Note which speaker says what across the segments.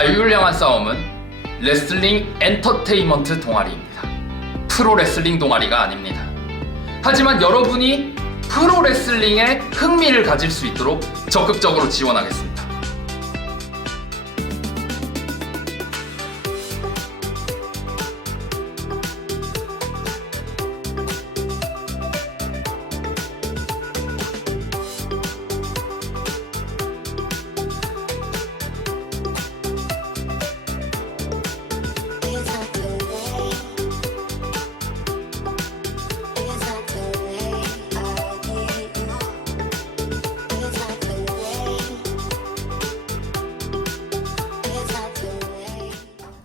Speaker 1: 자유를 향한 싸움은 레슬링 엔터테인먼트 동아리입니다. 프로 레슬링 동아리가 아닙니다. 하지만 여러분이 프로 레슬링에 흥미를 가질 수 있도록 적극적으로 지원하겠습니다.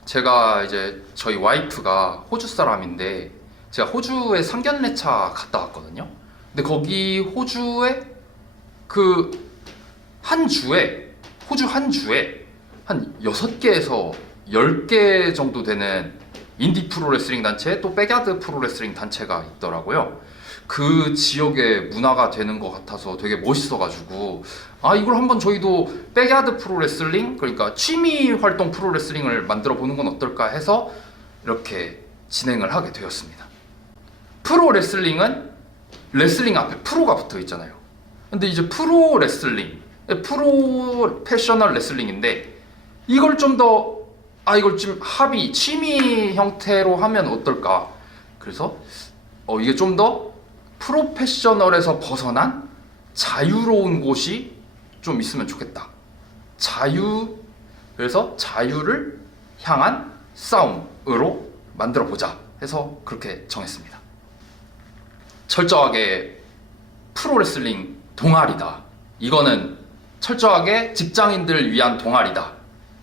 Speaker 1: 제가 이제 저희 와이프가 호주 사람인데 제가 호주에 상견례차 갔다 왔거든요. 근데 거기 호주에 그 한 주에 호주 한 주에 한 여섯 개에서 열개 정도 되는 인디 프로레슬링 단체 또 백야드 프로레슬링 단체가 있더라고요. 그 지역의 문화가 되는 것 같아서 되게 멋있어가지고 아 이걸 한번 저희도 백야드 프로레슬링 그러니까 취미 활동 프로레슬링을 만들어 보는 건 어떨까 해서 이렇게 진행을 하게 되었습니다. 프로레슬링은 레슬링 앞에 프로가 붙어 있잖아요. 근데 이제 프로 레슬링, 프로 패셔널 레슬링인데 이걸 좀 더 아 이걸 좀 합의 취미 형태로 하면 어떨까? 그래서 어 이게 좀 더 프로페셔널에서 벗어난 자유로운 곳이 좀 있으면 좋겠다. 자유 그래서 자유를 향한 싸움으로 만들어 보자 해서 그렇게 정했습니다. 철저하게 프로레슬링 동아리다. 이거는 철저하게 직장인들을 위한 동아리다.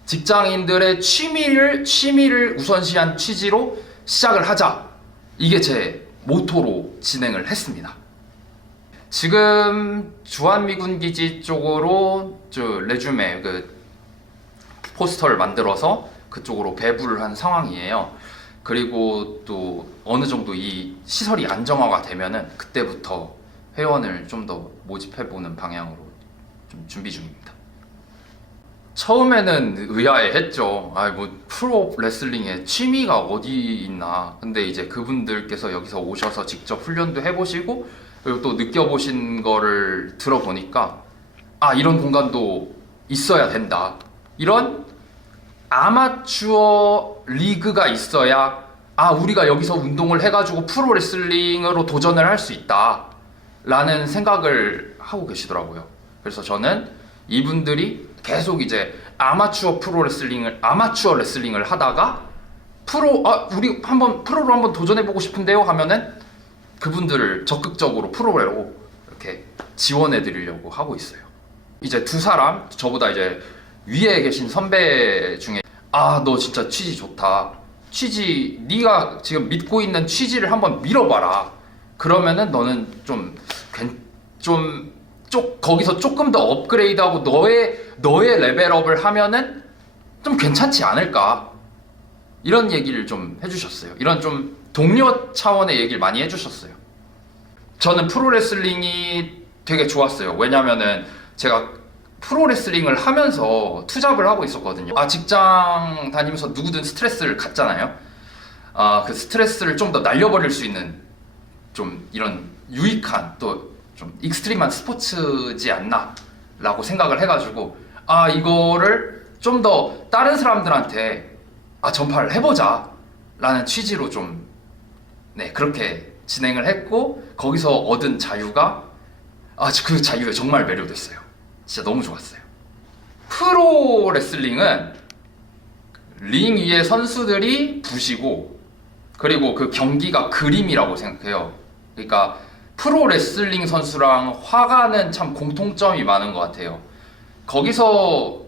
Speaker 1: 직장인들의 취미를 취미를 우선시한 취지로 시작을 하자. 이게 제 모토로 진행을 했습니다. 지금 주한미군 기지 쪽으로 저 레주메 그 포스터를 만들어서 그쪽으로 배부를 한 상황이에요. 그리고 또 어느 정도 이 시설이 안정화가 되면은 그때부터 회원을 좀 더 모집해 보는 방향으로 좀 준비 중입니다. 처음에는 의아해했죠. 아, 뭐 프로 레슬링에 취미가 어디 있나. 근데 이제 그분들께서 여기서 오셔서 직접 훈련도 해보시고 그리고 또 느껴보신 거를 들어보니까 아 이런 공간도 있어야 된다. 이런 아마추어 리그가 있어야 아 우리가 여기서 운동을 해가지고 프로 레슬링으로 도전을 할 수 있다. 라는 생각을 하고 계시더라고요. 그래서 저는 이분들이 계속 이제 아마추어 프로 레슬링을 아마추어 레슬링을 하다가 프로 아 우리 한번 프로로 한번 도전해 보고 싶은데요 하면은 그분들을 적극적으로 프로로 이렇게 지원해 드리려고 하고 있어요. 이제 두 사람 저보다 이제 위에 계신 선배 중에 아 너 진짜 취지 좋다. 취지 네가 지금 믿고 있는 취지를 한번 밀어봐라. 그러면은 너는 좀좀 쪽 거기서 조금 더 업그레이드하고 너의 너의 레벨업을 하면은 좀 괜찮지 않을까 이런 얘기를 좀 해주셨어요. 이런 좀 동료 차원의 얘기를 많이 해주셨어요. 저는 프로레슬링이 되게 좋았어요. 왜냐면은 제가 프로레슬링을 하면서 투잡을 하고 있었거든요. 아, 직장 다니면서 누구든 스트레스를 갖잖아요. 아, 그 스트레스를 좀 더 날려버릴 수 있는 좀 이런 유익한 또 좀 익스트림한 스포츠지 않나 라고 생각을 해가지고 아, 이거를 좀 더 다른 사람들한테 아, 전파를 해보자 라는 취지로 좀 네, 그렇게 진행을 했고 거기서 얻은 자유가 아, 그 자유에 정말 매료됐어요. 진짜 너무 좋았어요. 프로 레슬링은 링 위에 선수들이 부시고 그리고 그 경기가 그림이라고 생각해요. 그러니까 프로 레슬링 선수랑 화가는 참 공통점이 많은 것 같아요. 거기서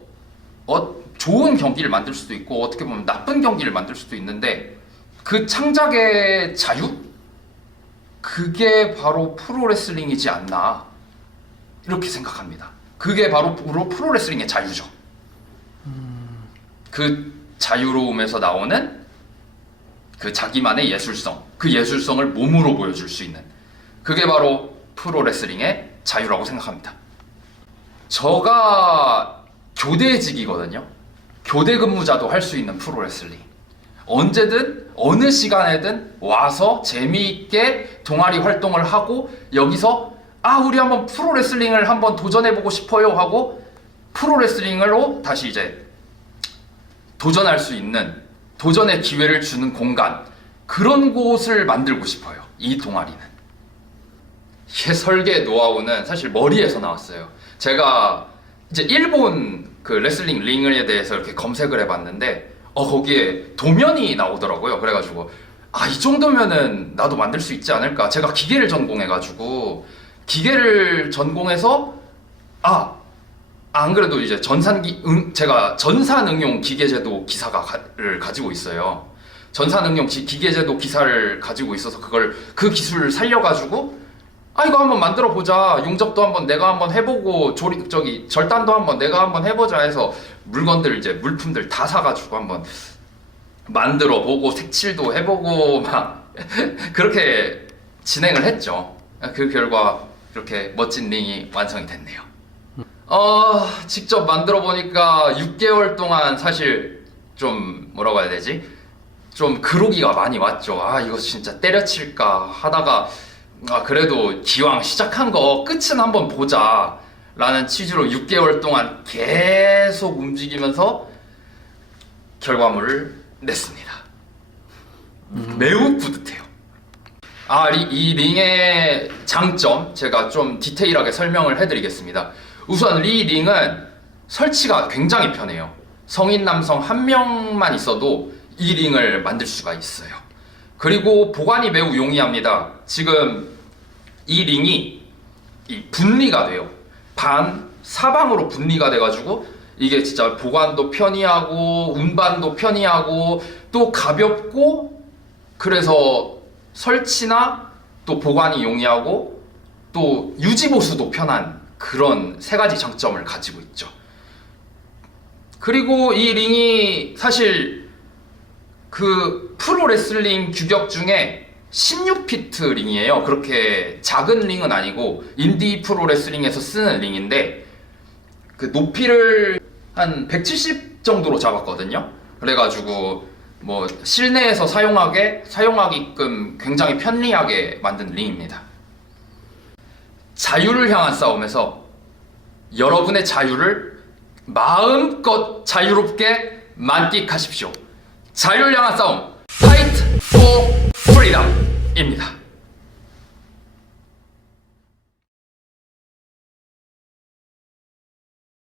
Speaker 1: 어, 좋은 경기를 만들 수도 있고 어떻게 보면 나쁜 경기를 만들 수도 있는데 그 창작의 자유 그게 바로 프로 레슬링이지 않나 이렇게 생각합니다. 그게 바로 프로, 레슬링의 자유죠. 그 자유로움에서 나오는 그 자기만의 예술성, 그 예술성을 몸으로 보여줄 수 있는 그게 바로 프로 레슬링의 자유라고 생각합니다. 저가 교대직이거든요. 교대 근무자도 할 수 있는 프로레슬링. 언제든 어느 시간에든 와서 재미있게 동아리 활동을 하고 여기서 아 우리 한번 프로레슬링을 한번 도전해보고 싶어요 하고 프로레슬링으로 다시 이제 도전할 수 있는 도전의 기회를 주는 공간 그런 곳을 만들고 싶어요 이 동아리는 이 설계 노하우는 사실 머리에서 나왔어요. 제가 이제 일본 그 레슬링 링에 대해서 이렇게 검색을 해봤는데 어 거기에 도면이 나오더라고요. 그래가지고 아 이 정도면은 나도 만들 수 있지 않을까? 제가 기계를 전공해가지고 기계를 전공해서 아 안 그래도 이제 전산기 응, 제가 전산응용 기계제도 기사가를 가지고 있어요. 전산응용 기- 기계제도 기사를 가지고 있어서 그걸 그 기술을 살려가지고 아 이거 한번 만들어 보자 용접도 한번 내가 한번 해보고 조리 저기 절단도 한번 내가 한번 해보자 해서 물건들 이제 물품들 다 사가지고 한번 만들어 보고 색칠도 해보고 막 그렇게 진행을 했죠. 그 결과 이렇게 멋진 링이 완성이 됐네요. 어, 직접 만들어 보니까 6개월 동안 사실 좀 뭐라고 해야 되지? 좀 그로기가 많이 왔죠. 아, 이거 진짜 때려칠까 하다가 아, 그래도 기왕 시작한 거 끝은 한번 보자. 라는 취지로 6개월 동안 계속 움직이면서 결과물을 냈습니다. 매우 뿌듯해요. 아, 이, 이 링의 장점 제가 좀 디테일하게 설명을 해드리겠습니다. 우선 이 링은 설치가 굉장히 편해요. 성인 남성 한 명만 있어도 이 링을 만들 수가 있어요. 그리고 보관이 매우 용이합니다. 지금 이 링이 이 분리가 돼요. 반 사방으로 분리가 돼가지고 이게 진짜 보관도 편리하고 운반도 편리하고 또 가볍고 그래서 설치나 또 보관이 용이하고 또 유지 보수도 편한 그런 세 가지 장점을 가지고 있죠. 그리고 이 링이 사실 그 프로 레슬링 규격 중에 16피트 링이에요. 그렇게 작은 링은 아니고 인디 프로 레슬링에서 쓰는 링인데 그 높이를 한 170 정도로 잡았거든요. 그래가지고 뭐 실내에서 사용하게 사용하기끔 굉장히 편리하게 만든 링입니다. 자유를 향한 싸움에서 여러분의 자유를 마음껏 자유롭게 만끽하십시오. 자유를 향한 싸움, Fight for Freedom 입니다.